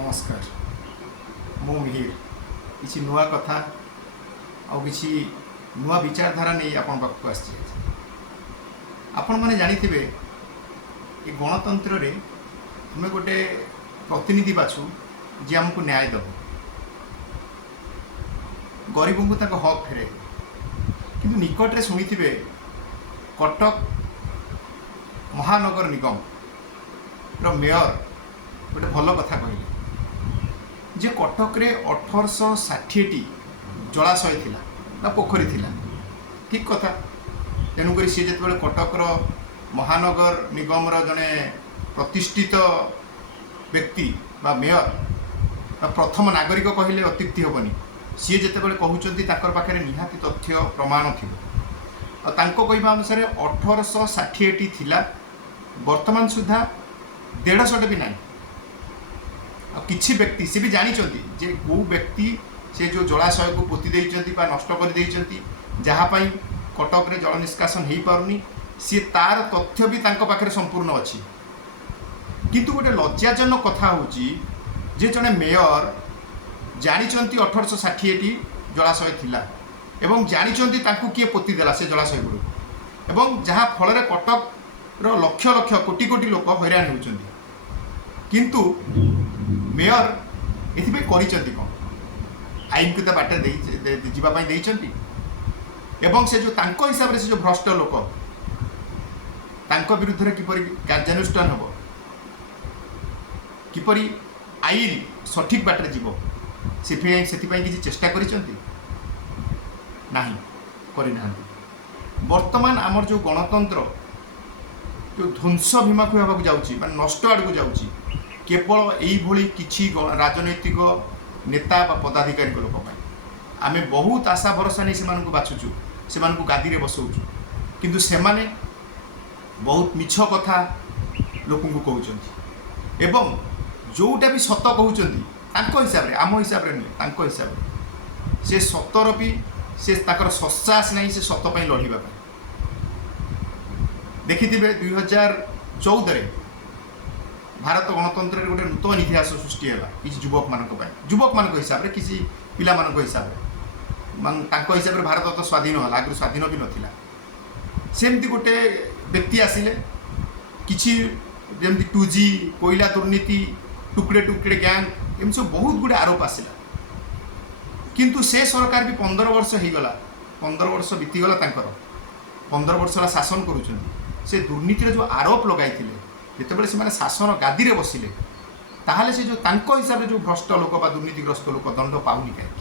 नमस्कार मु मिहिर किसी नुआ कथा आउ किसी नुआ विचारधारा नहीं आपण पाखक आसी आपण मैंने जानी ये गणतंत्र रे आम गोटे प्रतिनिधि बाछु जी आमको न्याय दब गरीब को तक हक फेरे किंतु निकट रे शुणी कटक महानगर निगम रो मेयर गोटे भल कथा कहले जे कटक रे 1860 जलाशय थिला ना पोखरी थिला ठीक कथा तेणुक सी जो कटकर महानगर निगम जड़े प्रतिष्ठित व्यक्ति बा मेयर बा प्रथम नागरिक कहले अत्युक्ति हेबनी सी जिते कहते पाखे निहाती तथ्य प्रमाण थी कहवा अनुसार 1860 थिला वर्तमान सुधा 150 भी ना किछि व्यक्ति से भी जानी जे को व्यक्ति से जो जलाशय को पोती देइचंती बा नष्ट कर देइचंती जहाँपाई कटक रे जल निष्कासन हो पारुनी सी तार तथ्य भी तांको पाखरे संपूर्ण अच्छी किंतु गोटे लज्जाजनक कथा होची जे जने मेयर जानिचंती 1860 जलाशय थिला एवं जानिचंती तांको किए पोती देला से जलाशय गुड़ एवं जहाँ फल कटक रो लक्ष लक्ष कोटी कोटी लोक हैरान होउचंती किंतु मेयर एथि करिचंती कौन आईन को बाटे जीवाई देइचंती एवं से जो तांको हिसाब से जो भ्रष्ट लोक तांको विरुद्ध रे किपरि कार्यानुष्ठान हबो किपरि आईन सठिक बाटे जीव से किसी चेष्टा करिचंती नाही करि नाहंती वर्तमान आमर जो गणतंत्र जो ध्वंस भीमाखु होगा जाऊँगी माने नष्ट आड़ जाऊँगी केवल यही किसी राजनैतिक नेता बा पदाधिकारी लोक आम बहुत आशा भरोसा नहीं से बाछुचु से गादी में बसौचु किंतु से माने बहुत मिछ कथा लोक कहते एवं जोटा भी सत कहते हिसाब से आम हिसाब से नुहे हिसाब से सतर भी से ससास नहीं से सत लड़ाई देखिए 2014 भारत गणतंत्र गोटे नूतन इतिहास सृष्टि है किसी युवक मान हिसाब से किसी पिला हिसाब से हिसाब से भारत तो स्वाधीन है आगु स्वाधीन भी नाला सेमती गोटे व्यक्ति आसिले किसी जमी 2G कोयला दुर्नीति टुकड़े टुकड़े गैंग एम सब बहुत गुड़े आरोप आसला किंतु से सरकार भी 15 वर्ष हो गला 15 वर्ष बीतीगला 15 वर्ष शासन करुँच से दुर्नीतिर जो आरोप लगाई जिते से शासन गादी में बसिले ताहले से जो तांको हिसाब से जो भ्रष्ट लोक बा दुर्नीतिग्रस्त लोक दंड पाऊनी कहीं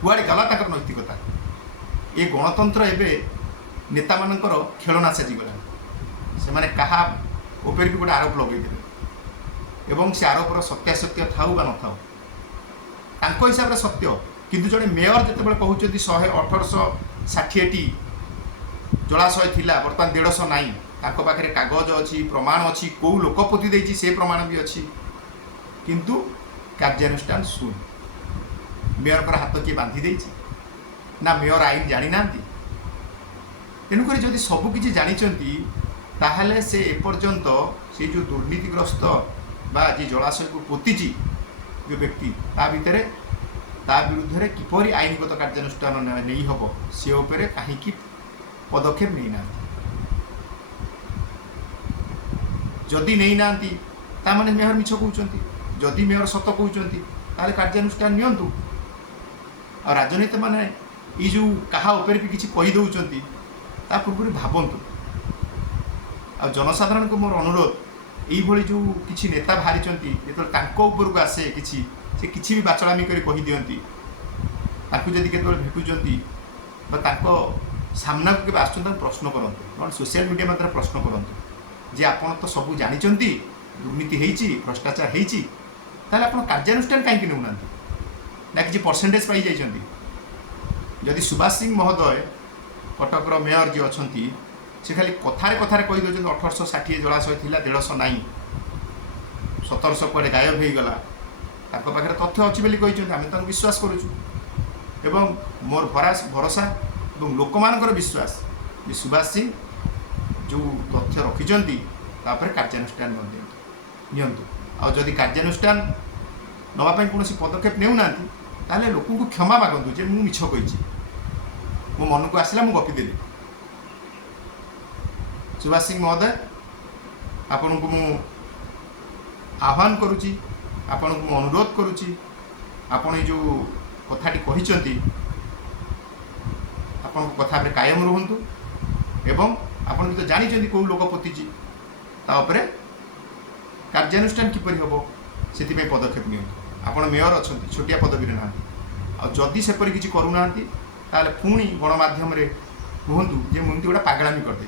कुआड़े गला तक नैतिकता ये गणतंत्र एवं नेता मानकर खेलना साजिगला से मैंने कहा उपर भी गोटे आरोप लगेदेवे एवं से आरोपर सत्यासत्य थाऊ बा न थाऊ तांको हिसाब से सत्य किंतु जड़े मेयर जिते कहते 1860 जलाशय थिला बर्तमान 150 नाई तांको पाखे कागज अच्छी प्रमाण अच्छी कौ लोक पोती देछि से प्रमाण भी अच्छी किंतु कार्यानुष्ठान शून्य मेयर पर हाथ किए बांधि देछि ना मेयर आईन जानी ना तेणुक जदि सबकि जानी ताहले से एपर्यंत से जो दुर्नीतिग्रस्त बा जी जलाशय को पोतीची जो व्यक्ति ता भितर ता विरुद्ध में किपरि आईनगत कार्यानुष्ठान नहीं हम से उपरे कहीं पदक्षेप नहीं ना जदि नहीं ना ताने मेयर मिछ कहते जदि मेयर सत कहते ताले कार्यानुष्ठान नियंतु आ राजनीति माने ये जो कहा उपर भी किसी कहीदे ता पूर्व भावतु आ जनसाधारण को मोर अनुरोध यही जो किसी नेता बाहरी जो उपरक आसे किसी भी बाचलामी कर कहीदिंती जदि केतबेले भेटुंट सामना को केवल आस प्रश्न करूँ सोशल मीडिया मात्र प्रश्न करूँ जे आपण तो सब जानी दुर्नीति होती भ्रष्टाचार होती आप कार्यानुष्ठान कहीं नौना ना कि परसेंटेज पाई जाइए जदि सुभाष सिंह महोदय कटकर मेयर जी अच्छा से खाली कथार कथार कहीदे 1860 जलाशय थिला 150 नाई 1700 कुआडे गायब हो गला पाखे तथ्य अच्छी बोली आम विश्वास करुचु एवं मोर भरोसा और लोक मानकर विश्वास जे सुभाष सिंह जो तथ्य रखिंट कार्यानुष्ठान नियंतु आ जदि कार्यानुष्ठान नवापाई कौन पदक्षेप नेउना ताहले लोक को क्षमा मागतु जे मु मिछ कही मो मन को आसला मु गपिदेली। सुभाष सिंह महोदय आपण को मु आह्वान करुच्ची आपण को मु अनुरोध करुच्ची आपण जो कथाटी कहिचंती आपण कथा पे कायम रुहंतु एवं आपण भी तो जानी कौ लोक पतिची ता उपरे कार्यानुष्ठान किपरि हम से पदक्षेप नियंतु। आपण मेयर अच्छा छोटिया पदवी ना आदि सेपरी किसी करूना ताले पुणी गणमाध्यम कहतु जे मुझे गोटे पागलामी करदे।